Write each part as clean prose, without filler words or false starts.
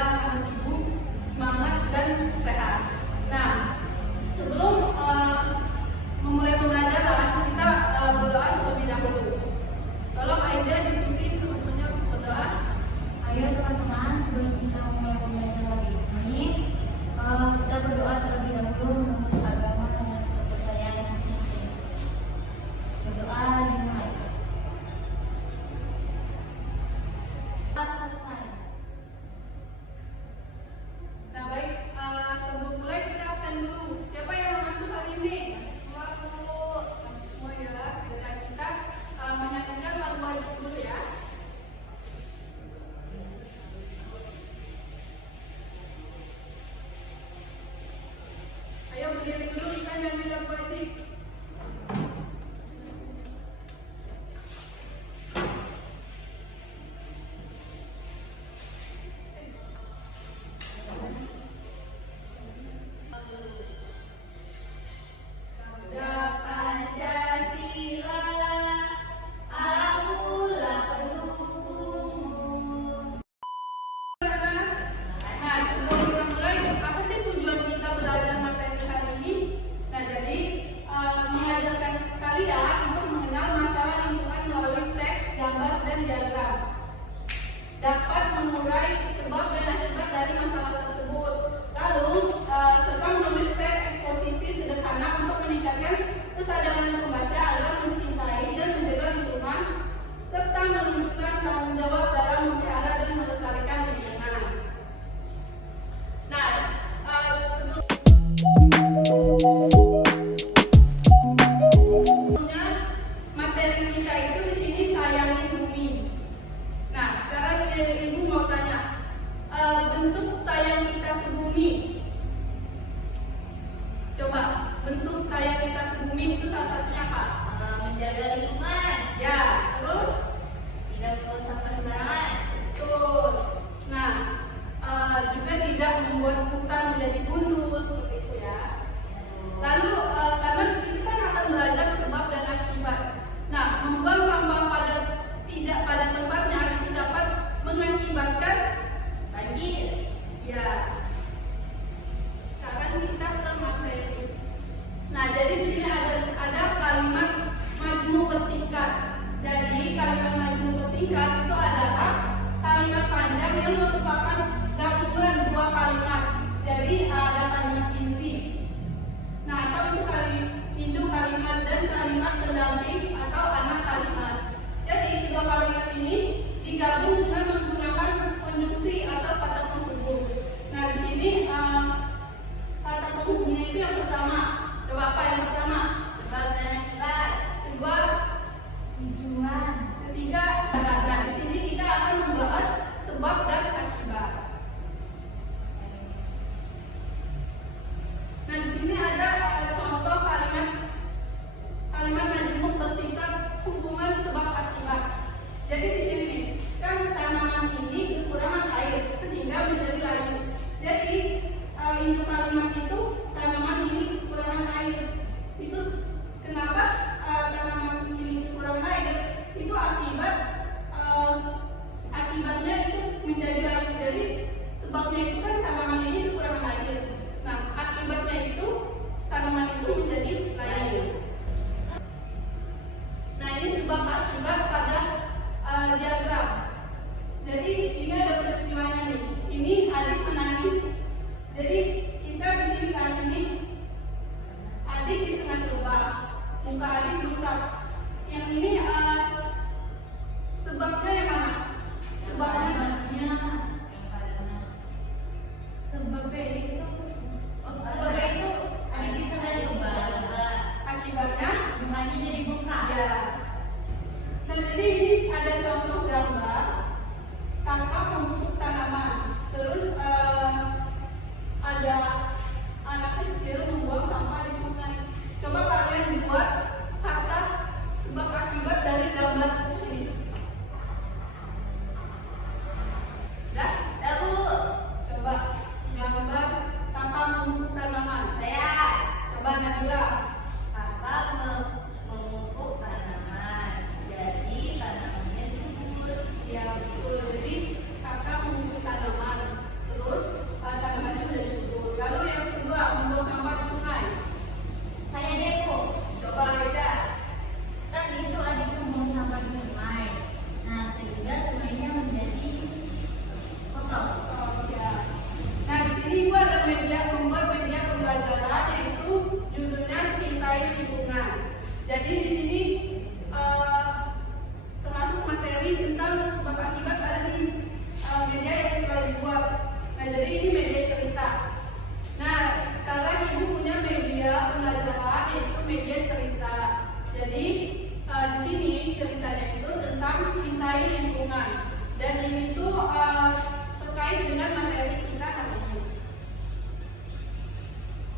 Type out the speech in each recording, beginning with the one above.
kuat, anak ibu semangat dan sehat. Nah, sebelum memulai pembelajaran kita berdoa terlebih dahulu. Tolong Aida dipimpin teman-temannya berdoa. Ayo teman-teman, sebelum kita mulai pembelajaran hari ini, kita berdoa terlebih dahulu menurut agama dan kepercayaan masing-masing. Berdoa dimulai. Selesai. Nah baik, sebelum mulai kita absen dulu. Siapa yang mau masuk hari ini? Masuk semua ya. Jadi kita menyanyikan lagu wajib dulu ya. Ayo berdiri dulu, kita nyanyi lagu wajib. Dapat mengurai sebab dan akibat dari masalah tersebut. Lalu, serta menulis teks eksposisi sederhana untuk meningkatkan kesadaran pembaca agar mencintai dan menjaga lingkungan, serta menunjukkan tanggung jawab dalam memelihara dan melestarikan lingkungan. Nah, sebelumnya materi kita itu di sini sayangi bumi. Nah, sekarang ibu mau tanya, bentuk sayang kita ke bumi. Coba, bentuk sayang kita ke bumi itu salah satunya apa? Menjaga lingkungan. Ya, terus? Tidak membuang sampah sembarangan. Betul. Nah, juga tidak membuat hutan menjadi gundul, seperti itu ya. Lalu, karena kita kan akan belajar sebab dan akibat. Nah, membuang sampah tidak pada tempatnya itu dapat mengakibatkan Banjir. ya. Sekarang kita ke materi. Nah, jadi di sini ada kalimat majmuk bertingkat. Jadi kalimat majmuk bertingkat itu adalah kalimat panjang yang merupakan gabungan dua kalimat. Jadi ada kalimat inti. Nah, atau itu induk kalimat dan kalimat pendamping atau anak kalimat. Jadi kedua kalimat ini digabung dengan menggunakan konjungsi atau kata penghubung. Nah, di sini kata penghubungnya itu yang pertama. Coba apa yang pertama? Sebab dan akibat. Kedua, Tujuan. ketiga. Nah, di sini kita akan membahas sebab dan akibat. Nah, di sini ada contoh kalimat majmuk bertingkat hubungan sebab akibat. Jadi di sini nih, kan tanaman ini kekurangan air sehingga menjadi layu. Jadi induk kalimat itu tanaman ini kekurangan air. Itu kenapa tanaman ini kekurangan air? Itu akibatnya itu menjadi layu. Jadi sebabnya itu kan tanaman ini kekurangan air. Nah, akibatnya itu tanaman itu menjadi layu. Nah, ini sebab akibat pada diagram. Jadi ini ada peristiwanya nih. Ini adik menangis. Jadi kita di sini kan ini adik disengat lubang, muka adik bengkak. Yang ini sebabnya yang mana? Sebabnya Jadi di sini termasuk materi tentang sebab akibat ada di media yang telah dibuat. Nah, jadi ini media cerita. Nah, sekarang ibu punya media pembelajaran yaitu media cerita. Jadi di sini ceritanya itu tentang cintai lingkungan dan ini tuh terkait dengan materi kita hari ini.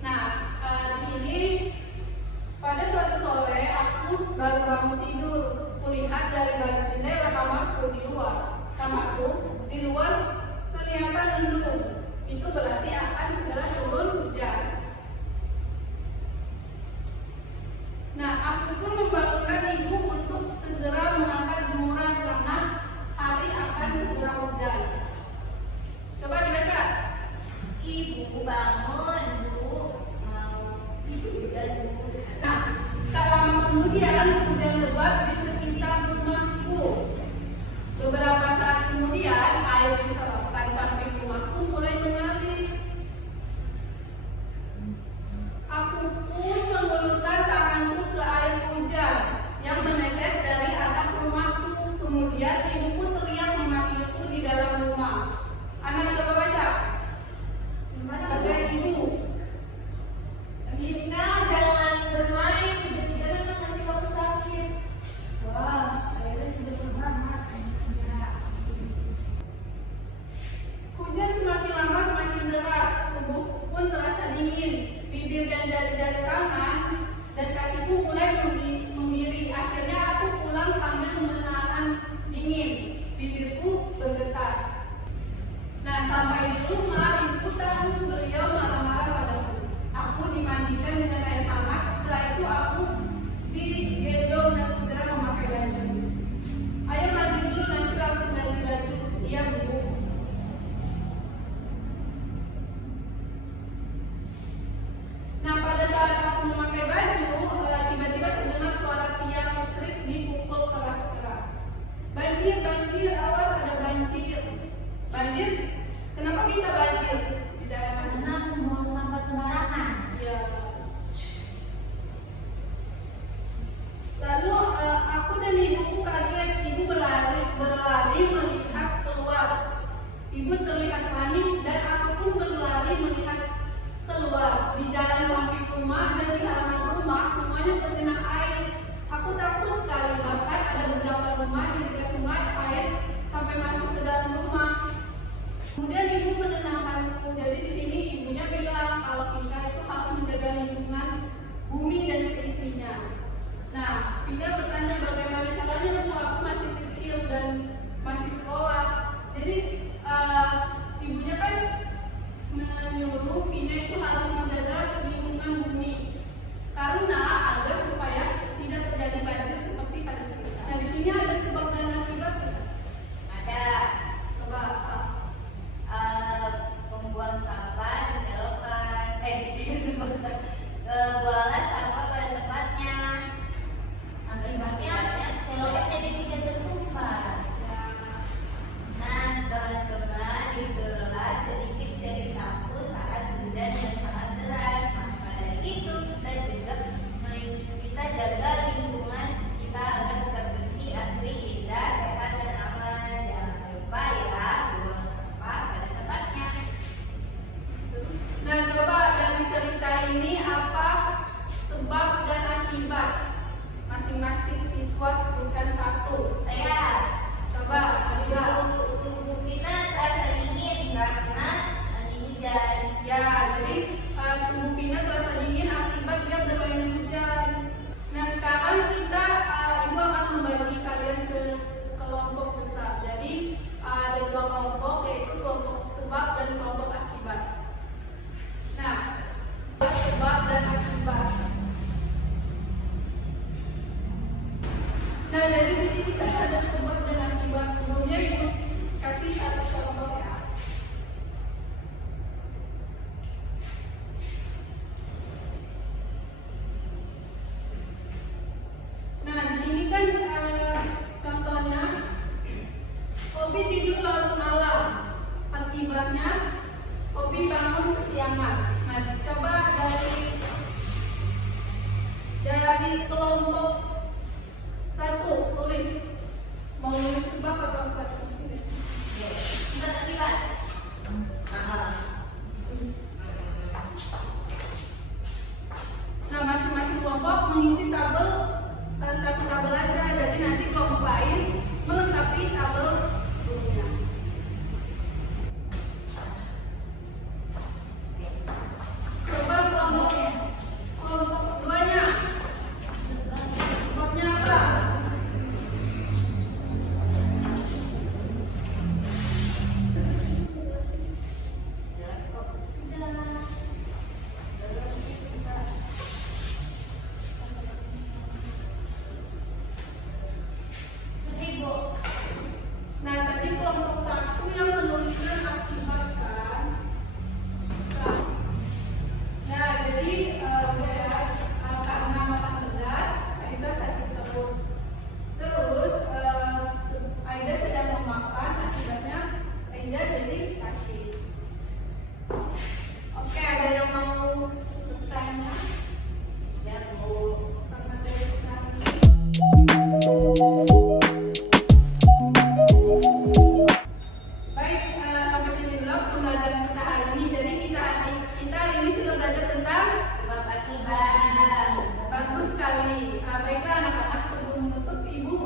Nah, di sini pada suatu sore aku baru bangun tidur, kulihat dari balik jendela kamarku di luar kelihatan mendung. Itu berarti akan segera turun hujan. Nah, aku pun membangunkan ibu untuk segera mengangkat jemuran karena hari akan segera hujan. Coba dibaca. Ibu bangun, Bu. Mau hujan, Bu. Nah, tak lama kemudian hujan lebat di sekitar rumahku. Beberapa saat kemudian air di selokan samping rumahku mulai mengalir. Aku pun mengulurkan tanganku ke air hujan yang menetes dari atap rumahku. Kemudian ibuku teriak memanggilku di dalam rumah. Anak coba baca. Sebagai ibu. Nina, jangan bermain, hujan-hujanan nanti kamu sakit. Wah, airnya sudah terbanget. Hujan semakin lama semakin deras, tubuh pun terasa dingin. Bibir dan jari-jari tangan dan kakiku mulai memiri. Akhirnya aku pulang sambil menahan dingin. Bibirku bergetar. Nah, sampai di rumah ibu tahu beliau marah-marah padaku. Aku dimandikan dengan air hangat. Setelah itu aku digendong dan segera memakai baju. Ayo mandi dulu, nanti langsung ganti baju. Iya, Bu. Nah, pada saat aku memakai baju, tiba-tiba terdengar suara tiang listrik dipukul keras-keras. Banjir, banjir, awas ada banjir. Banjir? Kenapa bisa banjir? Di dalam Karena membuang sampah sembarangan. ya. Lalu aku dan ibuku kaget. Ibu berlari melihat keluar. Ibu terlihat panik dan aku pun berlari melihat keluar. Di jalan samping rumah dan di halaman rumah semuanya tergenang air. Aku takut sekali, bahkan ada beberapa rumah di dekat sungai air sampai masuk ke dalam rumah. Kemudian ibu menenangkanku. Jadi di sini ibunya bilang kalau kita itu harus menjaga lingkungan bumi dan seisinya. Nah, Pindah bertanya bagaimana caranya waktu aku masih kecil dan masih sekolah. Jadi ibunya kan menyuruh Pindah itu harus menjaga lingkungan bumi karena agar supaya tidak terjadi banjir seperti pada cerita. Nah, di sini ada sebab dan akibat. Ada Coba apa? pembuang sampah di selokan, buangan sampah pada tempatnya. Akibatnya selokan jadi tidak tersumbat. Nah, teman-teman di kelas sedikit ceritaku saat hujan yang sangat deras. Maka dari itu kita jaga lingkungan kita agar tetap bersih, asri, indah, sehat dan aman. Jangan lupa ya buang sampah pada tempatnya. Nah, coba dari cerita ini apa sebab dan akibat? Masing-masing siswa sebutkan satu. Saya Coba, Adila. tubuh Vina terasa dingin karena angin hujan. Ya, jadi tubuh Pina terasa dingin akibat dia bermain hujan. Nah, sekarang kita ibu akan membagi kalian ke kelompok besar. Jadi ada dua kelompok, yaitu kelompok sebab dan kelompok akibat. Nah, sebab dan akibat. Nah, jadi di sini kan ada sebab dan akibat. Sebelumnya ibu kasih satu contoh ya. Nah, di sini kan contohnya Hobi tidur larut malam. Akibatnya Hobi bangun kesiangan. Nah, coba Jadi kelompok 1 tulis. Mau nulis sebab atau apa? Kita terlibat. Nah, masing-masing kelompok mengisi tabel satu tabel aja. Jadi nanti kelompok lain melengkapi tabel sebelumnya. Coba kelompok keduanya. Sebabnya apa? Nah, tadi kelompok 1 yang menuliskan akibat kan? Nah, jadi karena makan pedas, Aisyah sakit perut. Terus Aida tidak mau makan, akibatnya Aida jadi sakit. Oke, ada yang mau bertanya? Ya, Bu. Karena dari sekali. Baik, sampai sini dulu pembelajaran kita hari ini. Jadi kita hari ini sudah belajar tentang Sebab akibat. bagus sekali. Baiklah anak-anak, sebelum menutup Ibu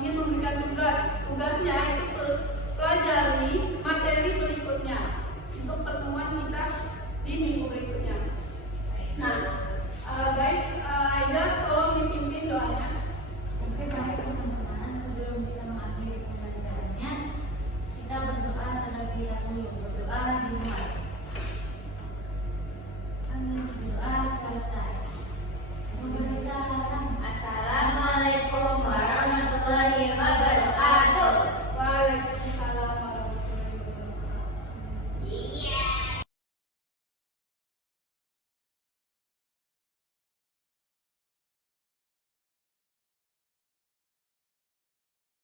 ingin memberikan tugas. Tugasnya itu pelajari materi berikutnya.